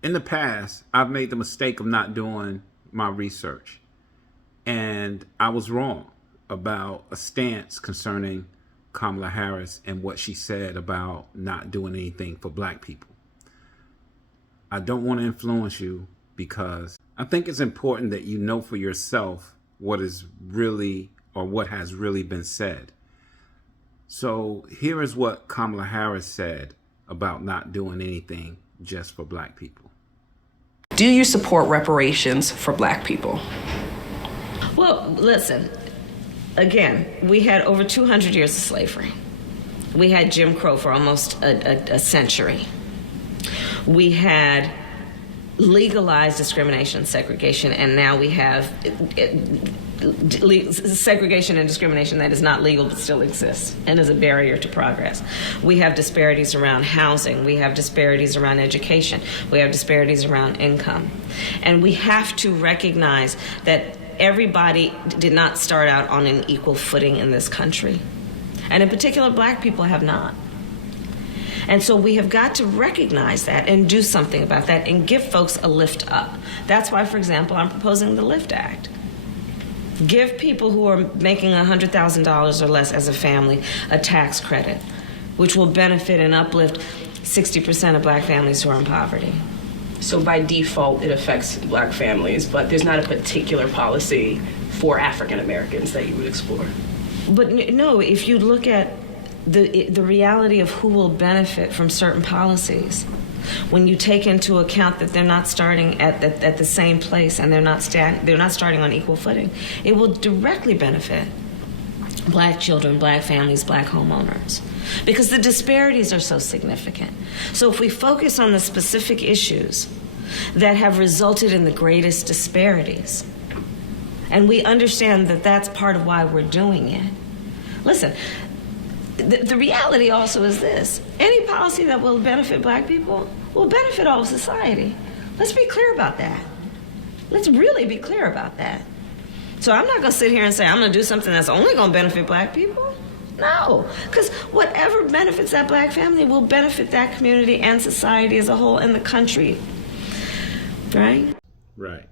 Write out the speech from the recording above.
In the past, I've made the mistake of not doing my research. And I was wrong about a stance concerning Kamala Harris and what she said about not doing anything for black people. I don't want to influence you because I think it's important that you know for yourself what is really or what has really been said. So here is what Kamala Harris said about not doing anything just for black people. Do you support reparations for black people? Well, listen, again, we had over 200 years of slavery. We had Jim Crow for almost a century. We had legalized discrimination, segregation, and now we have segregation and discrimination that is not legal but still exists and is a barrier to progress. We have disparities around housing. We have disparities around education. We have disparities around income. And we have to recognize that everybody did not start out on an equal footing in this country. And in particular, black people have not. And so we have got to recognize that and do something about that and give folks a lift up. That's why, for example, I'm proposing the LIFT Act. Give people who are making $100,000 or less as a family a tax credit, which will benefit and uplift 60% of black families who are in poverty. So by default, it affects black families, but there's not a particular policy for African Americans that you would explore. But no, if you look at the reality of who will benefit from certain policies, when you take into account that they're not starting at the same place and they're not starting on equal footing, it will directly benefit black children, black families, black homeowners, because the disparities are so significant. So if we focus on the specific issues that have resulted in the greatest disparities, and we understand that that's part of why we're doing it. Listen, the reality also is this: any policy that will benefit black people will benefit all of society. Let's be clear about that. Let's really be clear about that. So I'm not going to sit here and say I'm going to do something that's only going to benefit black people. No, because whatever benefits that black family will benefit that community and society as a whole and the country. Right? Right.